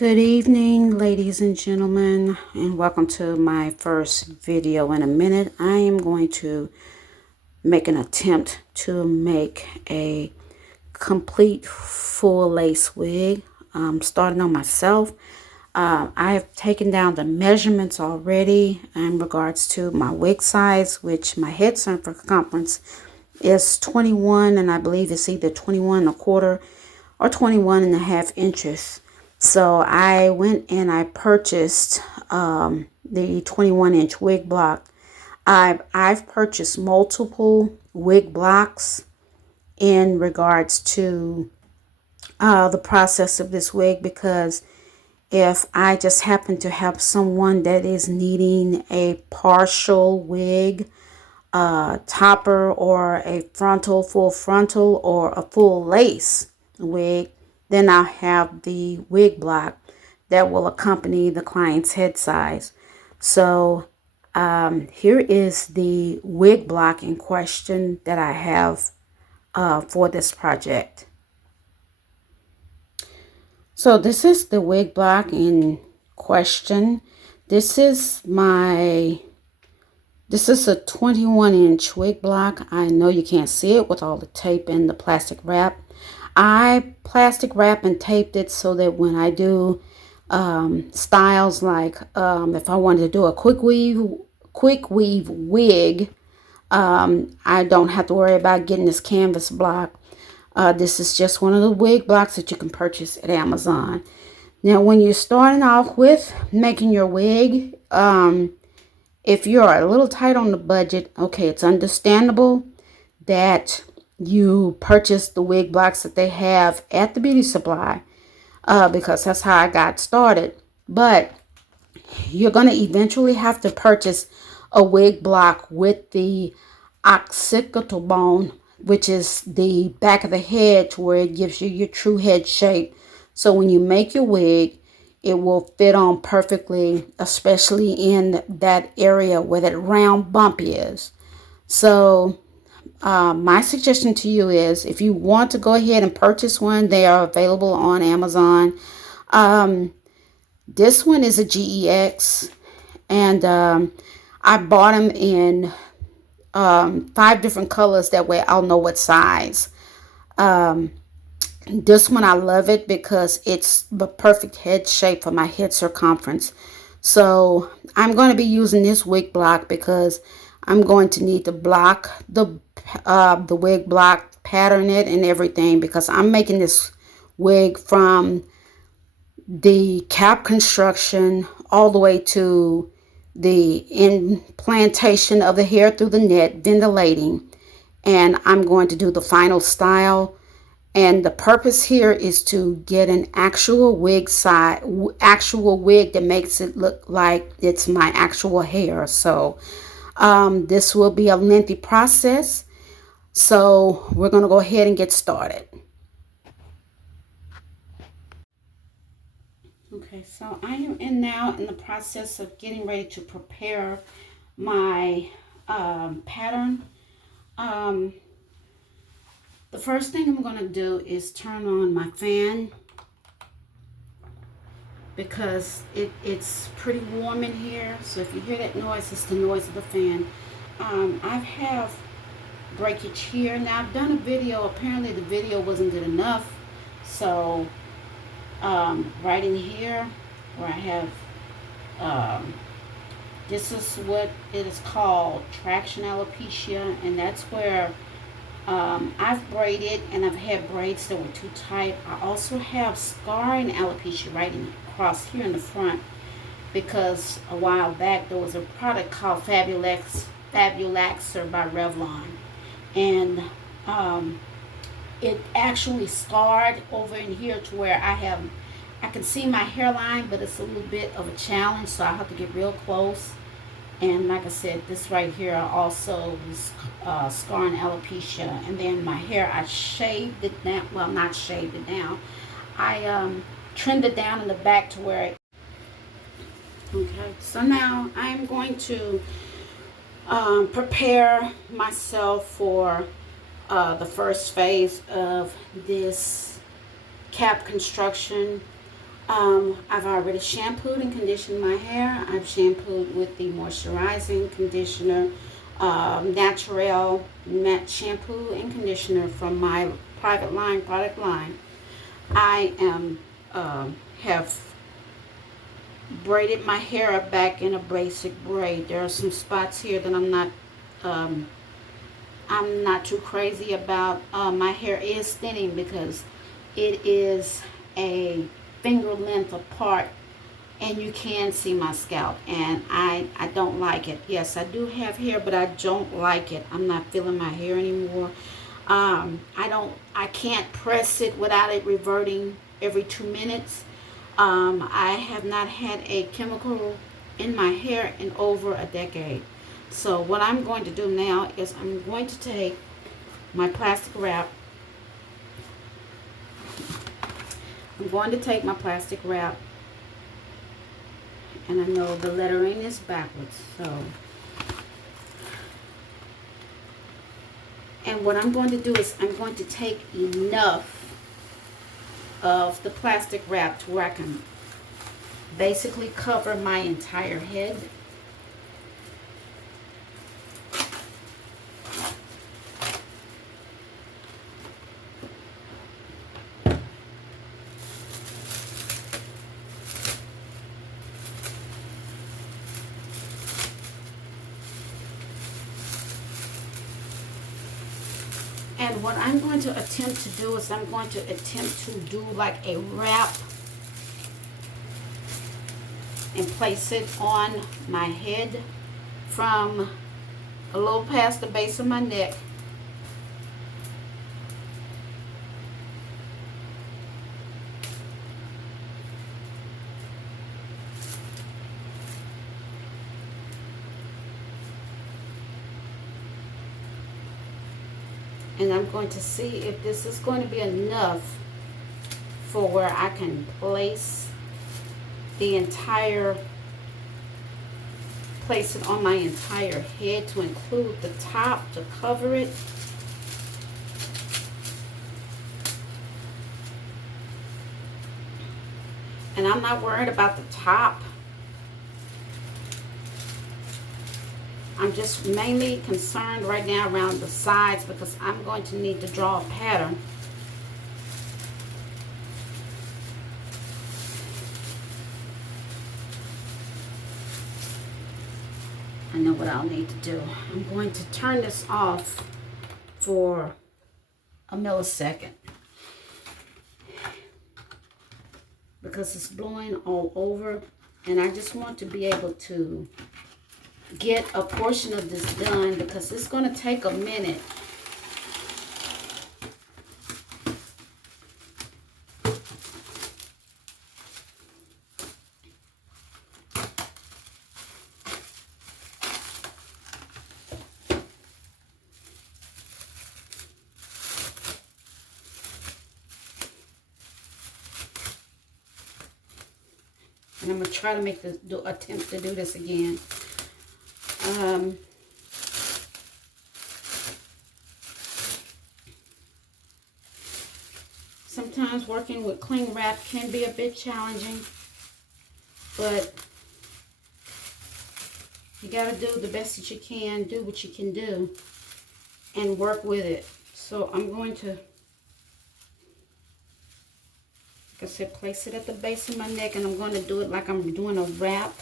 Good evening, ladies and gentlemen, and welcome to my first video in a minute. I am going to make an attempt to make a complete full lace wig, starting on myself. I have taken down the measurements already in regards to my wig size, which my head circumference is 21, and I believe it's either 21 and a quarter or 21 and a half inches. So I went and I purchased the 21-inch wig block. I've purchased multiple wig blocks in regards to the process of this wig, because if I just happen to have someone that is needing a partial wig, topper, or a full frontal, or a full lace wig, then I'll have the wig block that will accompany the client's head size. So here is the wig block in question that I have for this project. So this is the wig block in question. This is a 21-inch wig block. I know you can't see it with all the tape and the plastic wrap. I plastic wrap and taped it so that when I do styles like if I wanted to do a quick weave wig, I don't have to worry about getting this canvas block. This is just one of the wig blocks that you can purchase at Amazon. Now, when you're starting off with making your wig, if you're a little tight on the budget, okay, it's understandable that you purchase the wig blocks that they have at the beauty supply, because that's how I got started. But you're going to eventually have to purchase a wig block with the occipital bone, which is the back of the head, to where it gives you your true head shape. So when you make your wig, it will fit on perfectly, especially in that area where that round bump is. So my suggestion to you is, if you want to go ahead and purchase one, they are available on Amazon. This one is a GEX, and I bought them in 5 different colors. That way I'll know what size. This one, I love it because it's the perfect head shape for my head circumference. So I'm going to be using this wig block because I'm going to need to block the wig block, pattern it and everything, because I'm making this wig from the cap construction all the way to the implantation of the hair through the net, ventilating, and I'm going to do the final style. And the purpose here is to get an actual wig that makes it look like it's my actual hair. So this will be a lengthy process. So we're going to go ahead and get started. Okay, so I am now in the process of getting ready to prepare my pattern. The first thing I'm going to do is turn on my fan, because it's pretty warm in here. So if you hear that noise, it's the noise of the fan. I have breakage here. Now, I've done a video. Apparently the video wasn't good enough. So right in here where I have this is what it is called, traction alopecia, and that's where I've braided, and I've had braids that were too tight. I also have scarring alopecia right across here in the front, because a while back there was a product called Fabulaxer by Revlon, and it actually scarred over in here to where I can see my hairline, but it's a little bit of a challenge, so I have to get real close. And like I said, this right here also is scarring alopecia. And then my hair, I shaved it down. Well, not shaved it down. I trimmed it down in the back to where okay, so now I'm going to prepare myself for the first phase of this cap construction. I've already shampooed and conditioned my hair. I've shampooed with the moisturizing conditioner, Naturel matte shampoo and conditioner from my private line product line. I have braided my hair up back in a basic braid. There are some spots here that I'm not too crazy about. My hair is thinning because it is a finger length apart, and you can see my scalp, and I don't like it. Yes, I do have hair, but I don't like it. I'm not feeling my hair anymore. I can't press it without it reverting every 2 minutes. I have not had a chemical in my hair in over a decade. So what I'm going to do now is I'm going to take my plastic wrap. And I know the lettering is backwards, so. And what I'm going to do is I'm going to take enough of the plastic wrap to where I can basically cover my entire head. And what I'm going to attempt to do is I'm going to attempt to do like a wrap and place it on my head from a little past the base of my neck. And I'm going to see if this is going to be enough for where I can place the entire, place it on my entire head to include the top to cover it. And I'm not worried about the top. I'm just mainly concerned right now around the sides because I'm going to need to draw a pattern. I know what I'll need to do. I'm going to turn this off for a millisecond because it's blowing all over, and I just want to be able to get a portion of this done because it's going to take a minute. And I'm going to try to make the attempt to do this again. Sometimes working with cling wrap can be a bit challenging, but you got to do the best that you can, do what you can do, and work with it. So I'm going to, like I said, place it at the base of my neck, and I'm going to do it like I'm doing a wrap.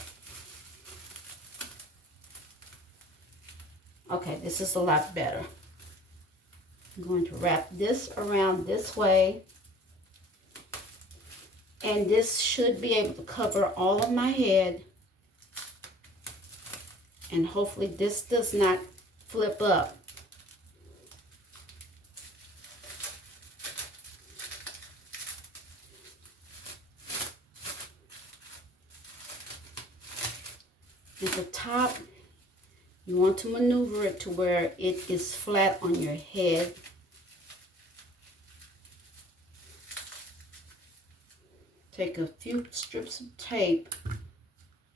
Okay, this is a lot better. I'm going to wrap this around this way, and this should be able to cover all of my head, and hopefully this does not flip up. At the top, you want to maneuver it to where it is flat on your head. Take a few strips of tape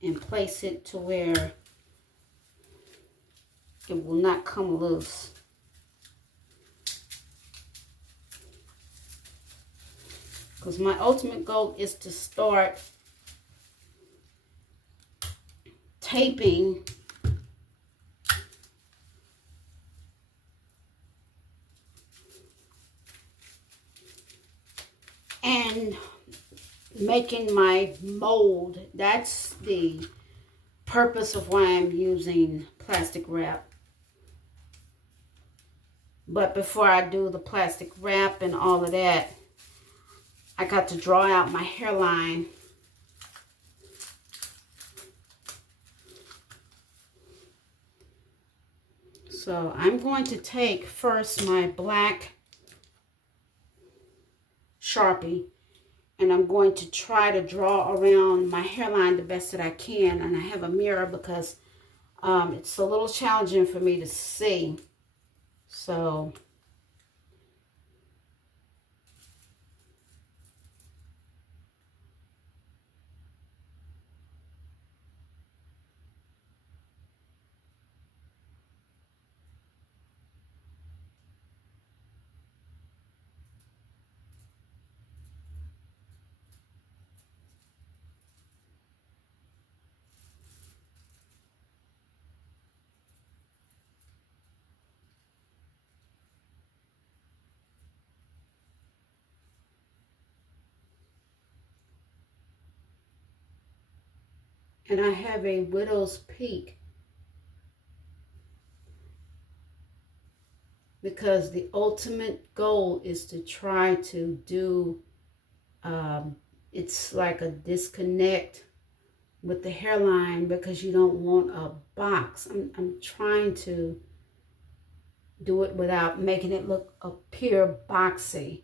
and place it to where it will not come loose. because my ultimate goal is to start taping and making my mold. That's the purpose of why I'm using plastic wrap. But before I do the plastic wrap and all of that, I got to draw out my hairline. So I'm going to take first my black Sharpie, and I'm going to try to draw around my hairline the best that I can. And I have a mirror because it's a little challenging for me to see. So and I have a widow's peak because the ultimate goal is to try to do, it's like a disconnect with the hairline because you don't want a box. I'm trying to do it without making it appear boxy.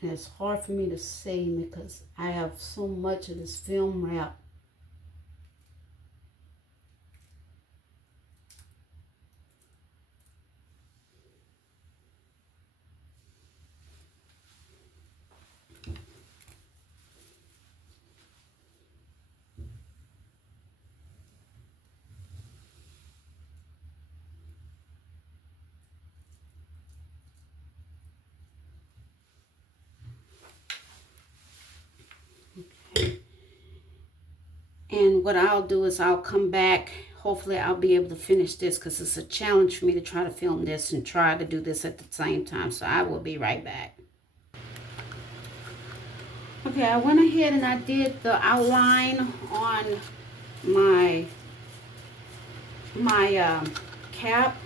And it's hard for me to see because I have so much of this film wrap. And what I'll do is I'll come back. Hopefully I'll be able to finish this because it's a challenge for me to try to film this and try to do this at the same time. So I will be right back. Okay, I went ahead and I did the outline on my cap.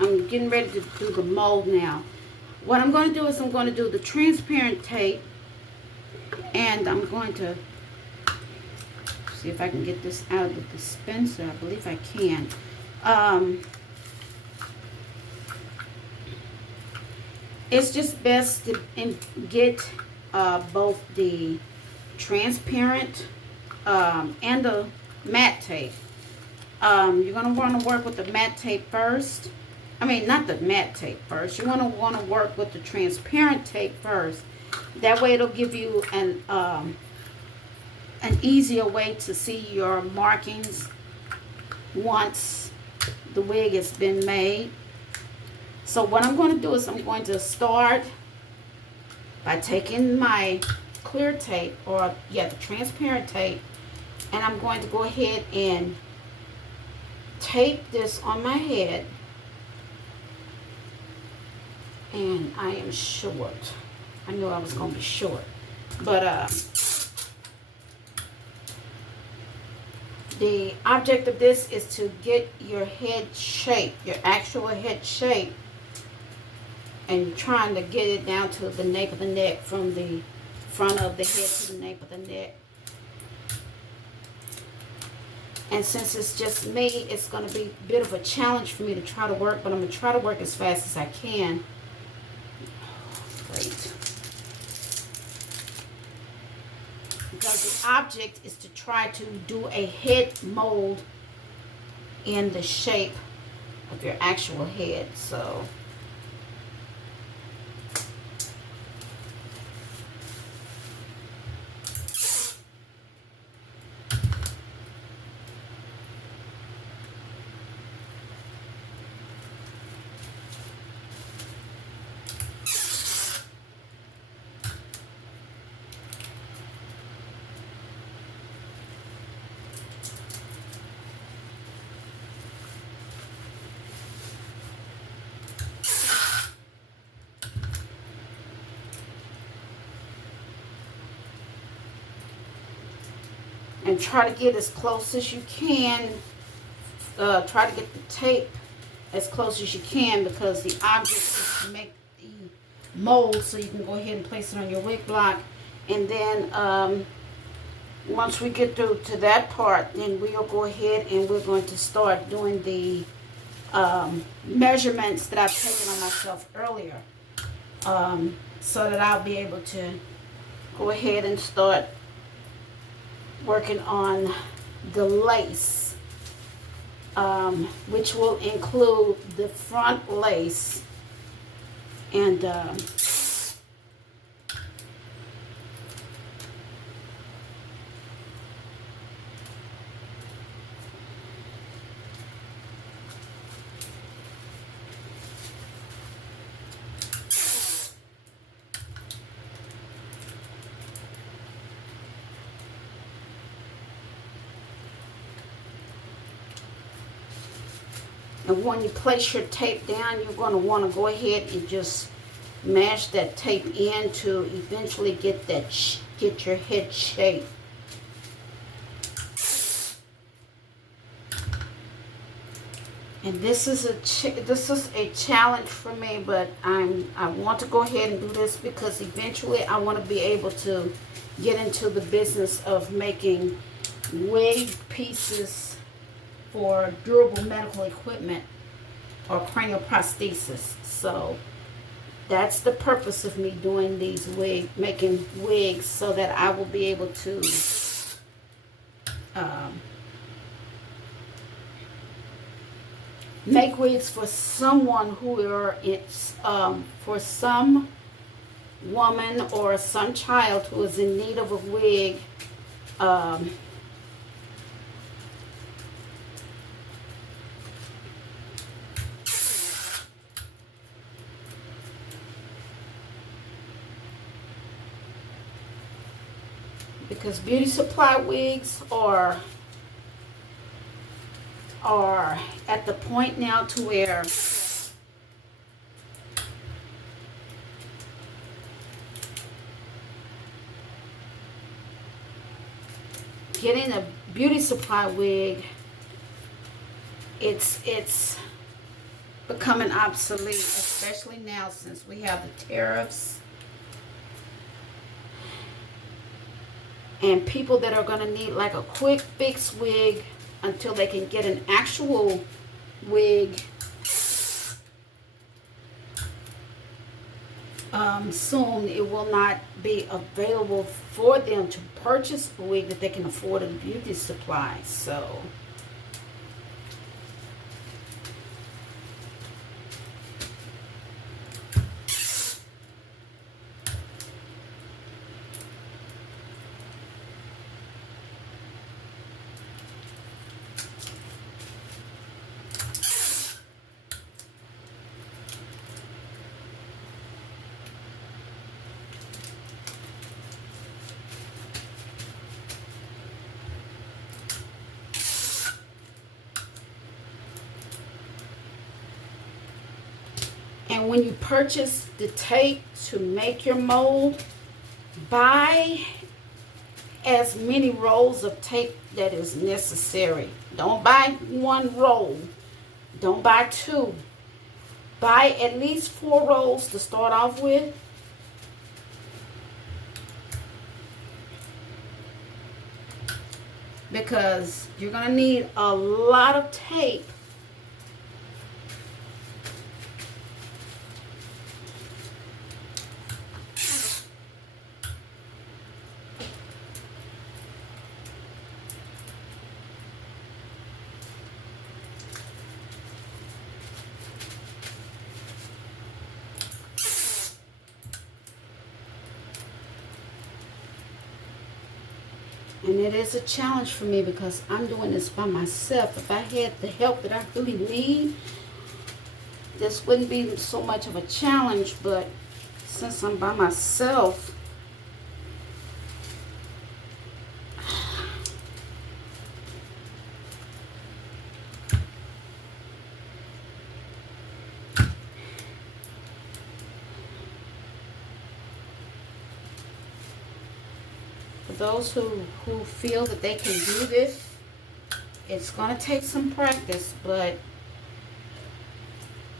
I'm getting ready to do the mold now. What I'm going to do is I'm going to do the transparent tape, and I'm going to see if I can get this out of the dispenser. I believe I can. It's just best to get both the transparent and the matte tape. You're going to want to work with the matte tape first. I mean, not the matte tape first. You want to work with the transparent tape first. That way it'll give you an easier way to see your markings once the wig has been made. So what I'm going to do is I'm going to start by taking my clear tape, or the transparent tape, and I'm going to go ahead and tape this on my head. And I am short. I knew I was going to be short, but the object of this is to get your head shape, your actual head shape, and you're trying to get it down to the nape of the neck, from the front of the head to the nape of the neck. And since it's just me, it's going to be a bit of a challenge for me to try to work, but I'm going to try to work as fast as I can. Great. Because the object is to try to do a head mold in the shape of your actual head. So and try to get as close as you can. Try to get the tape as close as you can, because the object is to make the mold so you can go ahead and place it on your wig block. And then once we get through to that part, then we'll go ahead and we're going to start doing the measurements that I've taken on myself earlier, so that I'll be able to go ahead and start working on the lace, which will include the front lace and and when you place your tape down, you're going to want to go ahead and just mash that tape in to eventually get your head shape. And this is a challenge for me, but I want to go ahead and do this because eventually I want to be able to get into the business of making wig pieces for durable medical equipment or cranial prosthesis. So that's the purpose of me doing these making wigs, so that I will be able to make wigs for someone for some woman or some child who is in need of a wig, because beauty supply wigs are at the point now to where getting a beauty supply wig, it's becoming obsolete, especially now since we have the tariffs. And people that are going to need like a quick fix wig until they can get an actual wig soon, it will not be available for them to purchase a wig that they can afford in beauty supply. So and when you purchase the tape to make your mold, buy as many rolls of tape that is necessary. Don't buy one roll. Don't buy two. Buy at least 4 rolls to start off with. Because you're going to need a lot of tape And it is a challenge for me because I'm doing this by myself. If I had the help that I really need, this wouldn't be so much of a challenge, but since I'm by myself, for those who feel that they can do this, it's going to take some practice, but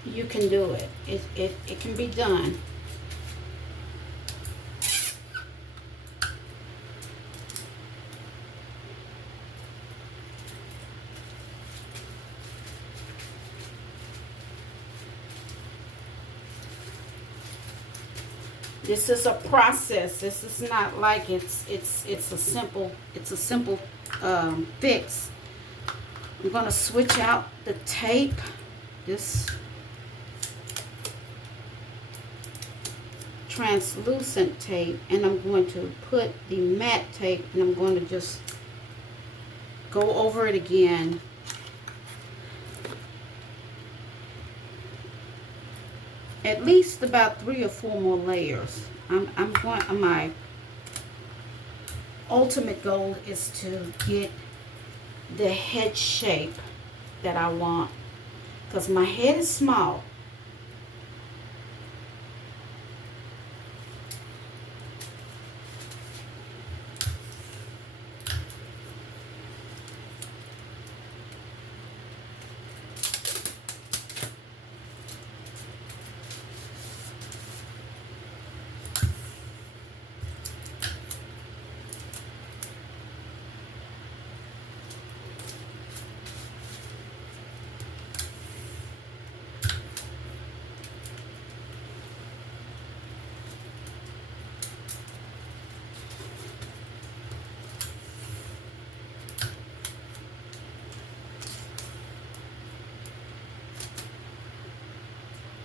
you can do it. It can be done. This is a process. This is not like it's a simple fix. I'm going to switch out the tape. This translucent tape, and I'm going to put the matte tape, and I'm going to just go over it again. At least about 3 or 4 more layers. I'm going. My ultimate goal is to get the head shape that I want, because my head is small.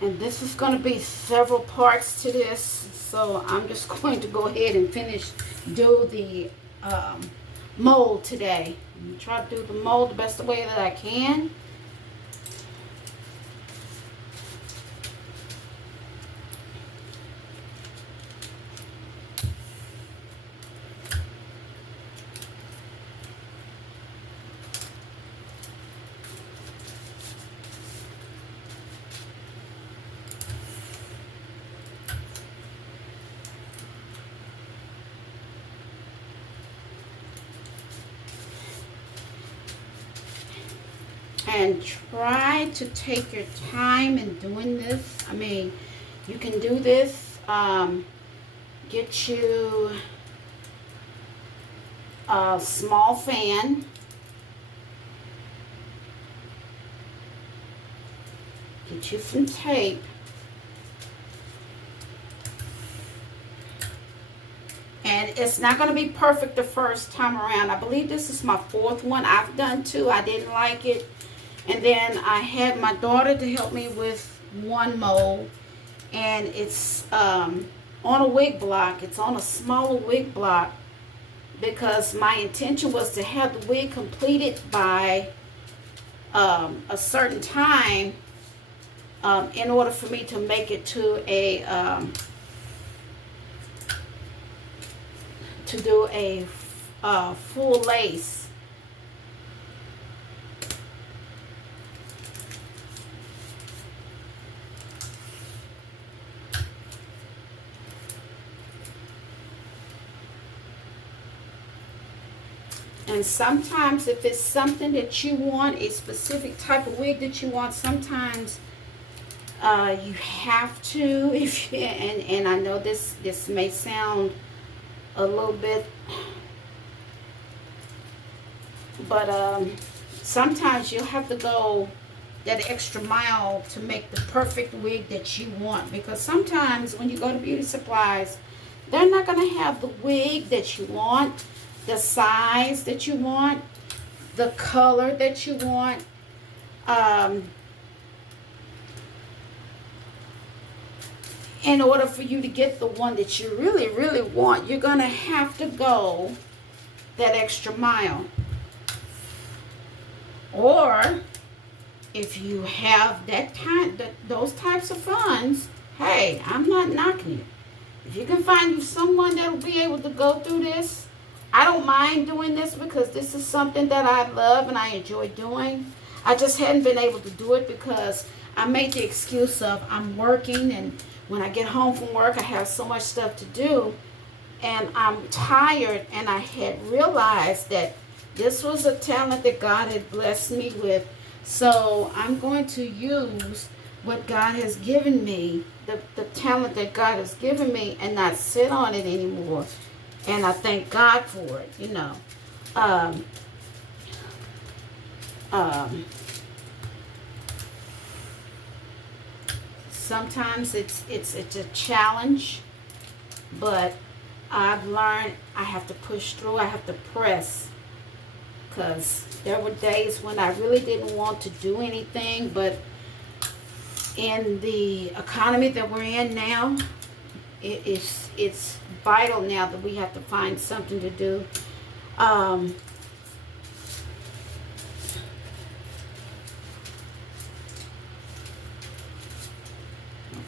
And this is going to be several parts to this, so I'm just going to go ahead and do the mold today. I'm going to try to do the mold the best way that I can. And try to take your time in doing this. I mean, you can do this. Get you a small fan. Get you some tape. And it's not going to be perfect the first time around. I believe this is my 4th one. I've done 2. I didn't like it. And then I had my daughter to help me with one mold. And it's on a wig block. It's on a smaller wig block, because my intention was to have the wig completed by a certain time in order for me to make it to a full lace. And sometimes if it's something that you want, a specific type of wig that you want, sometimes you have to, and I know this may sound a little bit, but sometimes you'll have to go that extra mile to make the perfect wig that you want, because sometimes when you go to beauty supplies, they're not going to have the wig that you want, the size that you want, the color that you want. In order for you to get the one that you really, really want, you're going to have to go that extra mile. Or if you have those types of funds, hey, I'm not knocking it. If you can find you someone that will be able to go through this, I don't mind doing this because this is something that I love and I enjoy doing. I just hadn't been able to do it because I made the excuse of I'm working, and when I get home from work I have so much stuff to do and I'm tired, and I had realized that this was a talent that God had blessed me with. So I'm going to use what God has given me, the talent that God has given me, and not sit on it anymore. And I thank God for it, you know. Um, um, Sometimes it's a challenge, but I've learned I have to push through. I have to press, because there were days when I really didn't want to do anything, but in the economy that we're in now, it's vital now that we have to find something to do.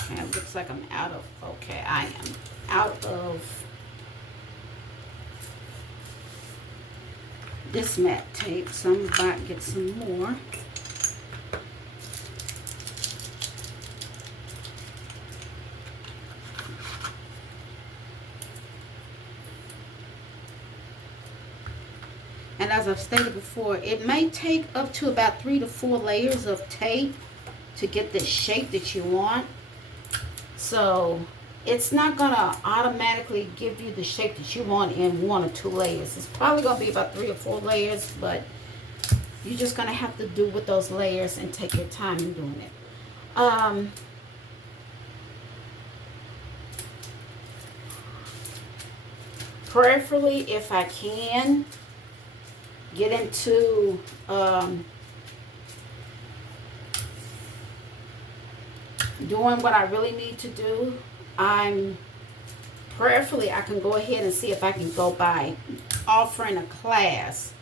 Okay, it looks like I'm out of, okay, I am out of this matte tape, so I'm about to get some more. And as I've stated before, it may take up to about 3 to 4 layers of tape to get the shape that you want. So it's not going to automatically give you the shape that you want in 1 or 2 layers. It's probably going to be about 3 or 4 layers, but you're just going to have to do with those layers and take your time in doing it. Prayerfully, if I can get into doing what I really need to do, prayerfully I can go ahead and see if I can go by offering a class.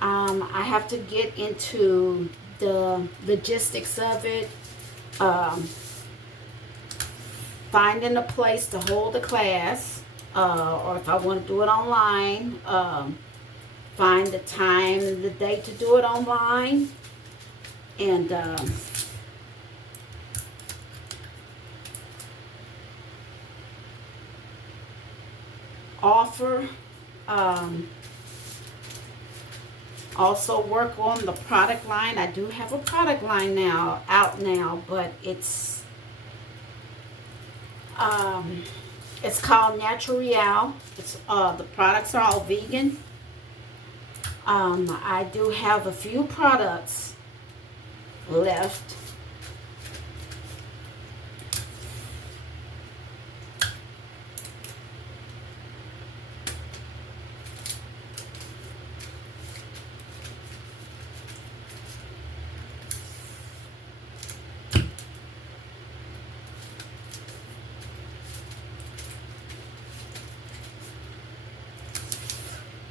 I have to get into the logistics of it, finding a place to hold a class, or if I want to do it online, find the time and the date to do it online, and offer. Also work on the product line. I do have a product line out now, but it's called Natural Real. It's the products are all vegan. I do have a few products left.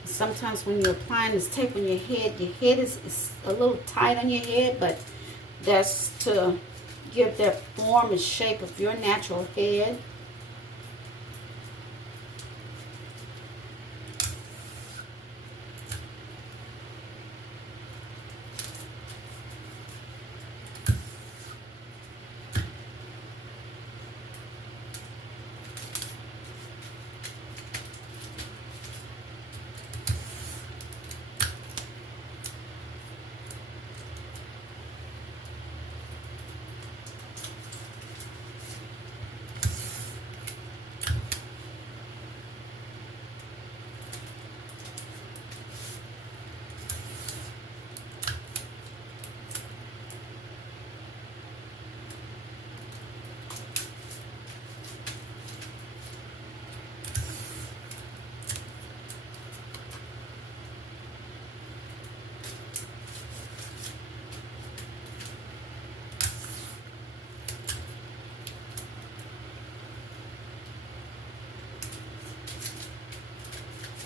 Sometimes when you're applying this tape on your head is a little tight on your head, but that's to give that form and shape of your natural head.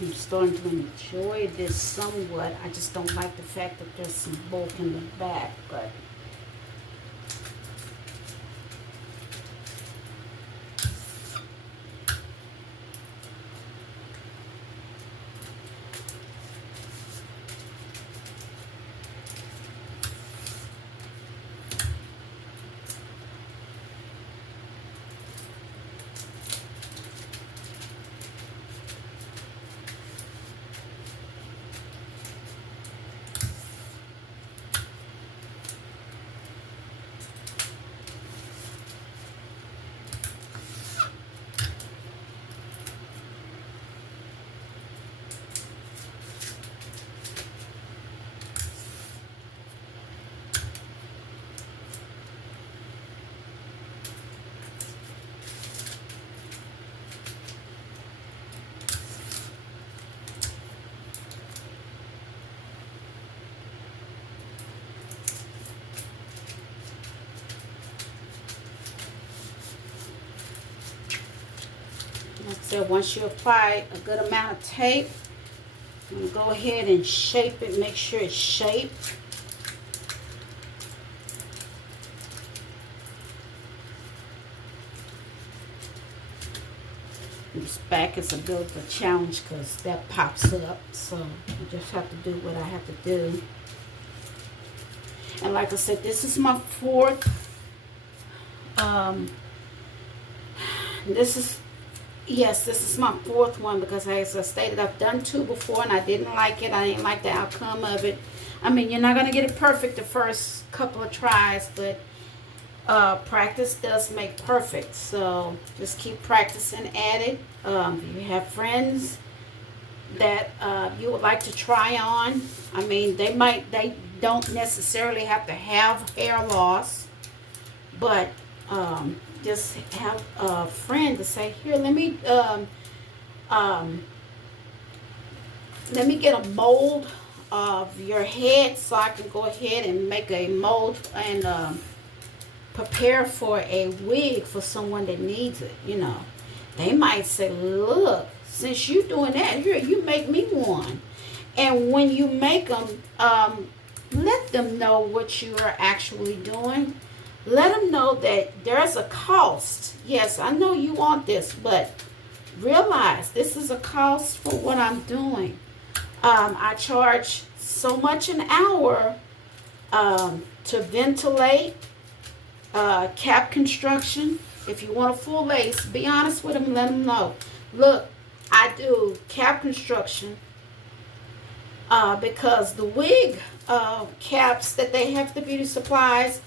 I'm starting to enjoy this somewhat. I just don't like the fact that there's some bulk in the back, but like I said, once you apply a good amount of tape, I'm going to go ahead and shape it, make sure it's shaped. This back is a bit of a challenge because that pops up, so I just have to do what I have to do. And like I said, this is my fourth. This is my fourth one because as I stated, I've done 2 before and I didn't like it. I didn't like the outcome of it. I mean, you're not going to get it perfect the first couple of tries, but practice does make perfect. So just keep practicing at it. If you have friends that you would like to try on, I mean, they don't necessarily have to have hair loss, but just have a friend to say, here, let me get a mold of your head so I can go ahead and make a mold and prepare for a wig for someone that needs it. You know, they might say, look, since you're doing that, here, you make me one. And when you make them, let them know what you are actually doing. Let them know that there's a cost. Yes, I know you want this, but realize this is a cost for what I'm doing. I charge so much an hour to ventilate, cap construction. If you want a full lace, be honest with them and let them know. Look, I do cap construction because the wig caps that they have at the beauty supplies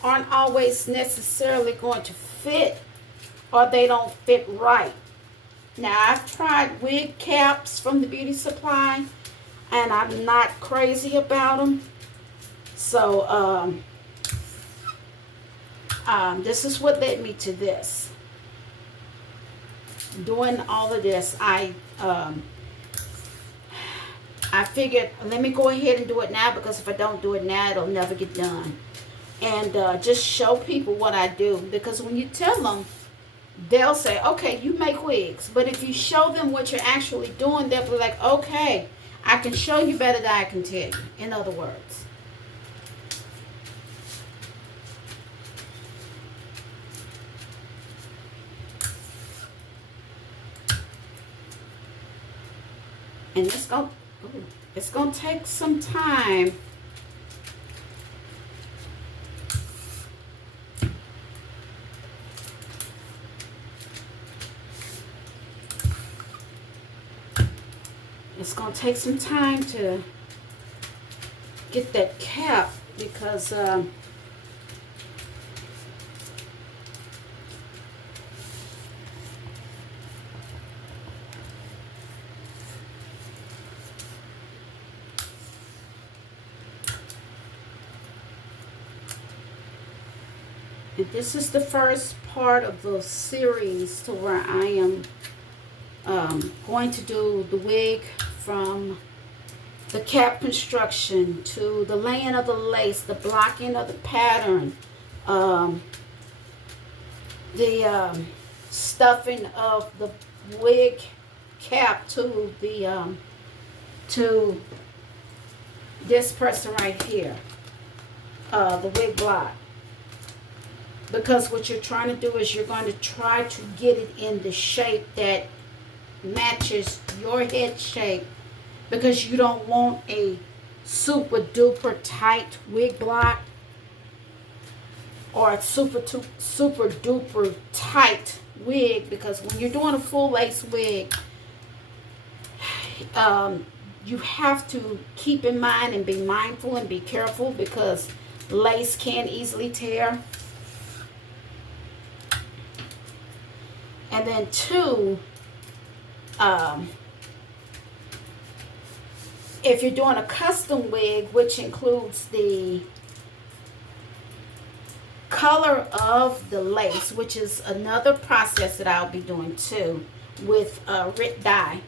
aren't always necessarily going to fit, or they don't fit right. Now, I've tried wig caps from the beauty supply and I'm not crazy about them. So this is what led me to this. Doing all of this, I figured, let me go ahead and do it now, because if I don't do it now, it'll never get done. And just show people what I do, because when you tell them, they'll say, okay, you make wigs. But if you show them what you're actually doing, they'll be like, okay, I can show you better than I can tell you, in other words. And it's gonna take some time. It's going to take some time to get that cap, because this is the first part of the series to where I am going to do the wig from the cap construction to the laying of the lace, the blocking of the pattern, the stuffing of the wig cap to the to this person right here, the wig block. Because what you're trying to do is you're going to try to get it in the shape that matches your head shape, because you don't want a super duper tight wig block or a super duper tight wig, because when you're doing a full lace wig, you have to keep in mind and be mindful and be careful, because lace can easily tear. And then two, if you're doing a custom wig, which includes the color of the lace, which is another process that I'll be doing too, with Rit dye,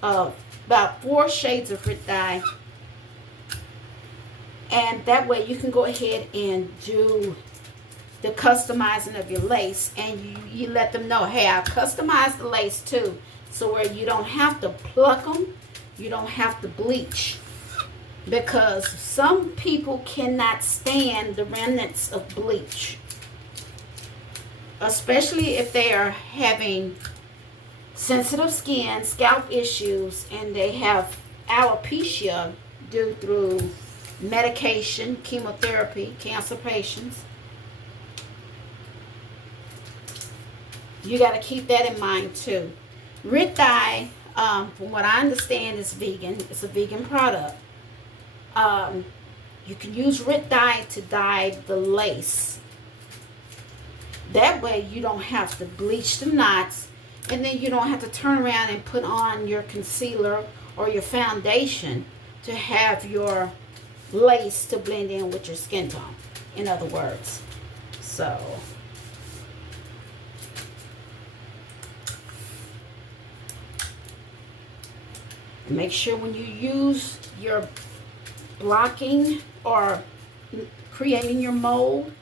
about 4 shades of Rit dye, and that way you can go ahead and do the customizing of your lace, and you let them know, hey, I customized the lace too, so where you don't have to pluck them, you don't have to bleach, because some people cannot stand the remnants of bleach, especially if they are having sensitive skin, scalp issues, and they have alopecia due through medication, chemotherapy, cancer patients. You got to keep that in mind too. Rit dye, from what I understand, is vegan. It's a vegan product. You can use Rit dye to dye the lace. That way you don't have to bleach the knots, and then you don't have to turn around and put on your concealer or your foundation to have your lace to blend in with your skin tone, in other words. So make sure when you use your blocking or creating your mold,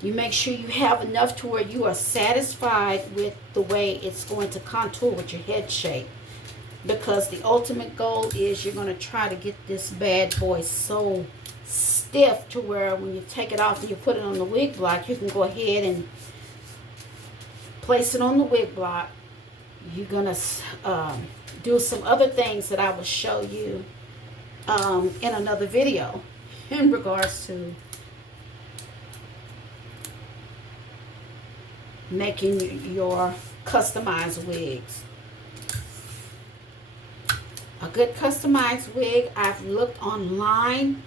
you make sure you have enough to where you are satisfied with the way it's going to contour with your head shape. Because the ultimate goal is you're going to try to get this bad boy so stiff to where when you take it off and you put it on the wig block, you can go ahead and place it on the wig block. You're going to do some other things that I will show you in another video in regards to making your customized wigs. A good customized wig, I've looked online,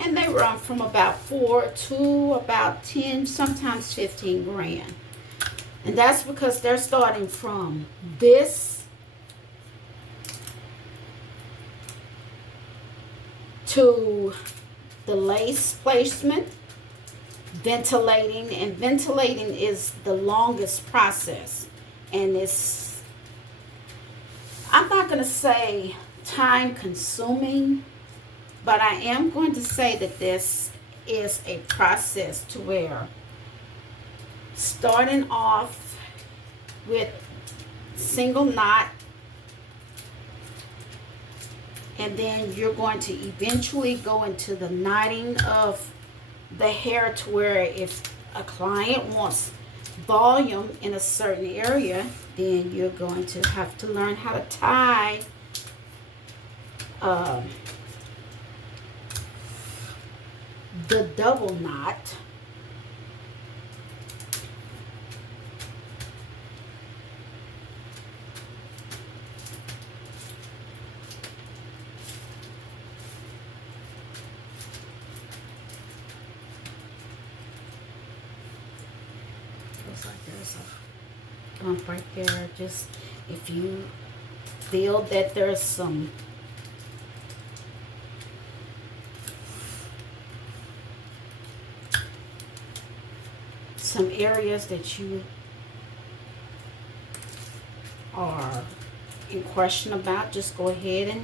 and they run from about 4 to about 10, sometimes 15 grand. And that's because they're starting from this to the lace placement, ventilating, and ventilating is the longest process, and it's, I'm not going to say time consuming, but I am going to say that this is a process to where starting off with single knot, and then you're going to eventually go into the knotting of the hair to where if a client wants volume in a certain area, then you're going to have to learn how to tie the double knot. Looks like there's a bump right there. Just if you feel that there's some areas that you are in question about, just go ahead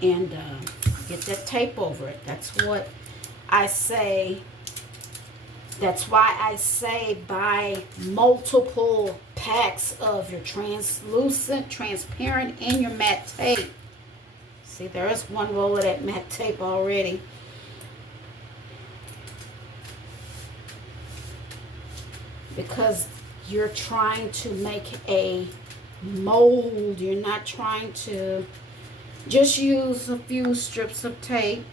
and get that tape over it. That's what I say That's why I say buy multiple packs of your translucent, transparent, and your matte tape. See, there is one roll of that matte tape already. Because you're trying to make a mold. You're not trying to just use a few strips of tape.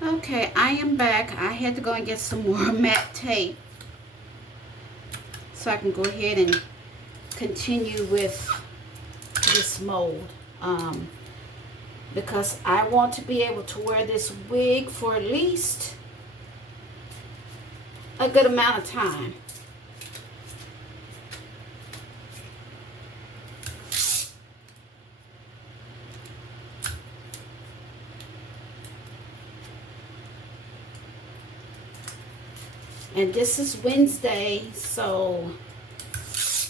Okay, I am back. I had to go and get some more matte tape so I can go ahead and continue with this mold. Because I want to be able to wear this wig for at least a good amount of time. And this is Wednesday, so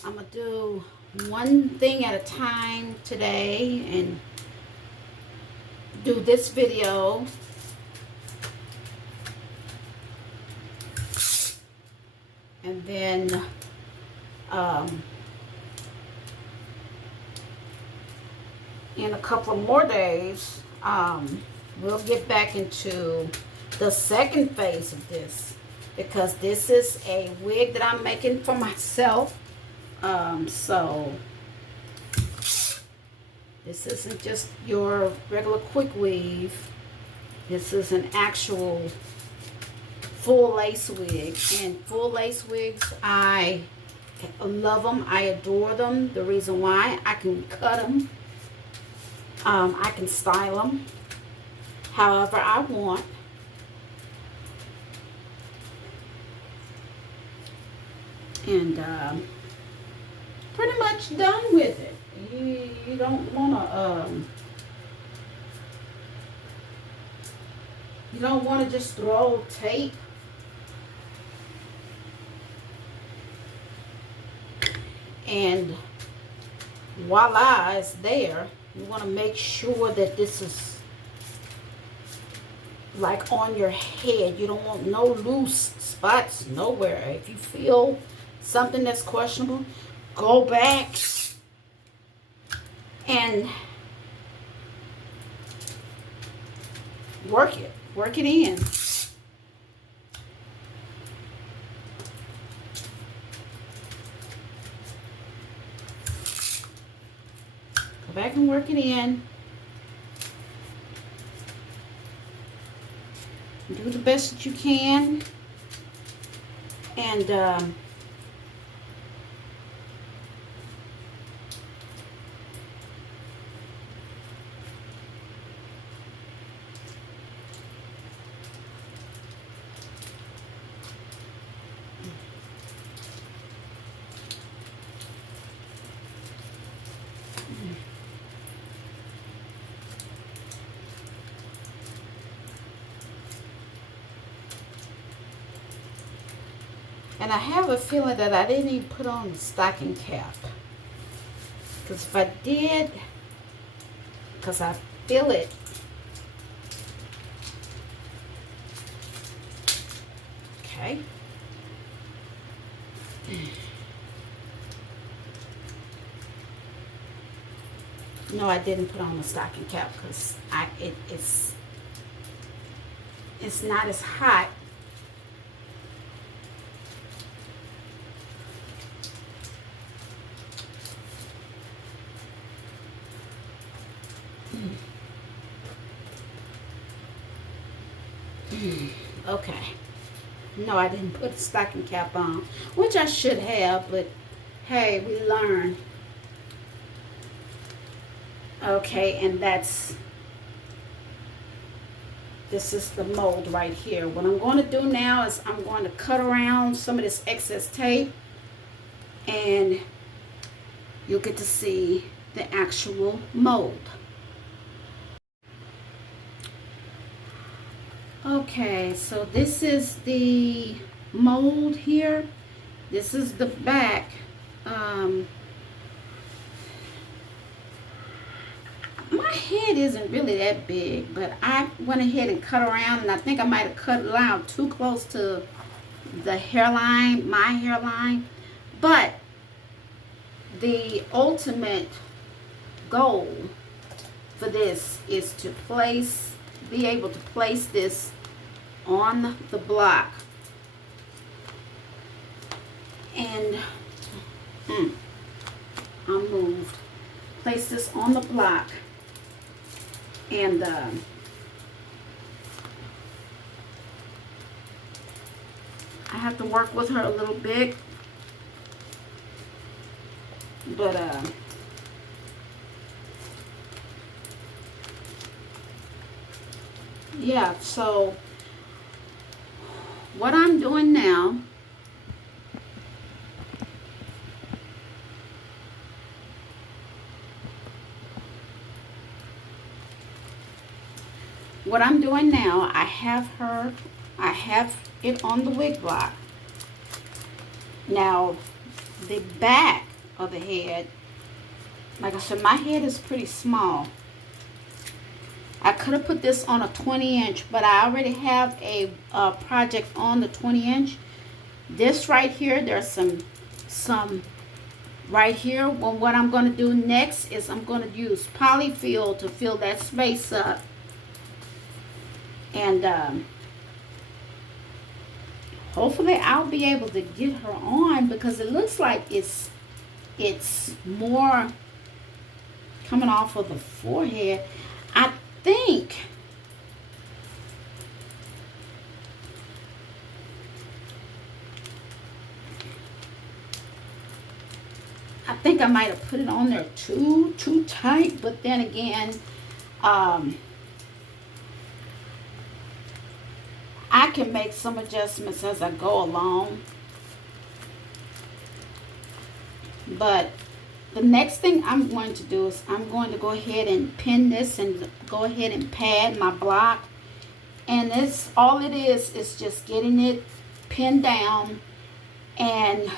I'm gonna do one thing at a time today and do this video. And then in a couple of more days, we'll get back into the second phase of this, because this is a wig that I'm making for myself. So this isn't just your regular quick weave. This is an actual full lace wig. And full lace wigs, I love them. I adore them. The reason why, I can cut them. I can style them however I want. And pretty much done with it. You don't want to just throw tape and voila, it's there. You want to make sure that this is like on your head. You don't want no loose spots nowhere. If you feel something that's questionable, go back and work it in. Go back and work it in. Do the best that you can. And I have a feeling that I didn't even put on the stocking cap. Because if I did, because I feel it. Okay. No, I didn't put on the stocking cap because it's not as hot. Okay. No, I didn't put the stocking cap on, which I should have, but hey, we learn. Okay, and this is the mold right here. What I'm going to do now is I'm going to cut around some of this excess tape, and you'll get to see the actual mold. Okay, so this is the mold here. This is the back. head isn't really that big, but I went ahead and cut around, and I think I might have cut it out too close to the hairline, my hairline. But the ultimate goal for this is to be able to place this on the block. And I moved. Place this on the block. And I have to work with her a little bit. But yeah, so what I'm doing now, I have it on the wig block. Now, the back of the head, like I said, my head is pretty small. I could have put this on a 20-inch, but I already have a project on the 20-inch. This right here, there's some right here. Well, what I'm going to do next is I'm going to use polyfill to fill that space up. And hopefully I'll be able to get her on, because it looks like it's more coming off of the forehead. I think I might have put it on there too tight, but then again, I can make some adjustments as I go along. But the next thing I'm going to do is I'm going to go ahead and pin this and go ahead and pad my block. And this, all it is just getting it pinned down and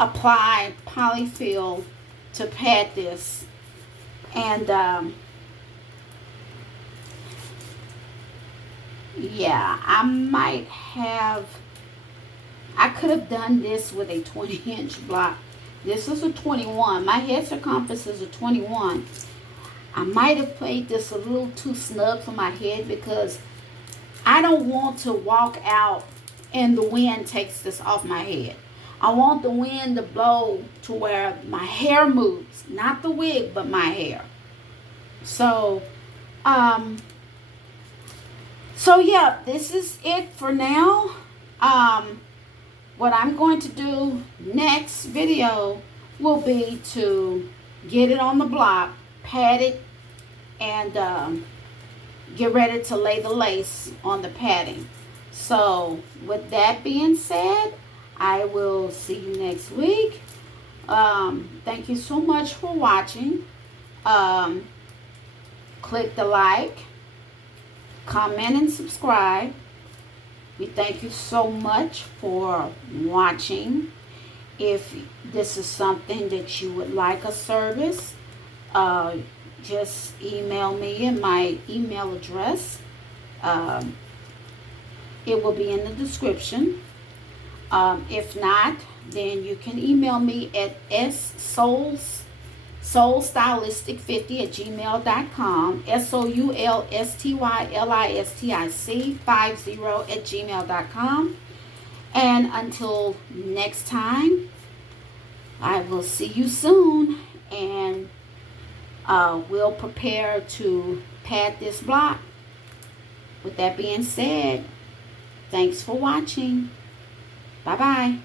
apply polyfill to pad this. And yeah, I could have done this with a 20-inch block. This is a 21. My head circumference is a 21. I might have played this a little too snug for my head, because I don't want to walk out and the wind takes this off my head. I want the wind to blow to where my hair moves. Not the wig, but my hair. So yeah, this is it for now. What I'm going to do next video will be to get it on the block, pat it, and get ready to lay the lace on the padding. So with that being said, I will see you next week. Thank you so much for watching. Click the like, comment, and subscribe. We thank you so much for watching. If this is something that you would like a service, just email me at my email address. It will be in the description. If not, then you can email me at soulstylistic50@gmail.com, soulstylistic50@gmail.com. And until next time, I will see you soon, and we'll prepare to pad this block. With that being said, thanks for watching. Bye-bye.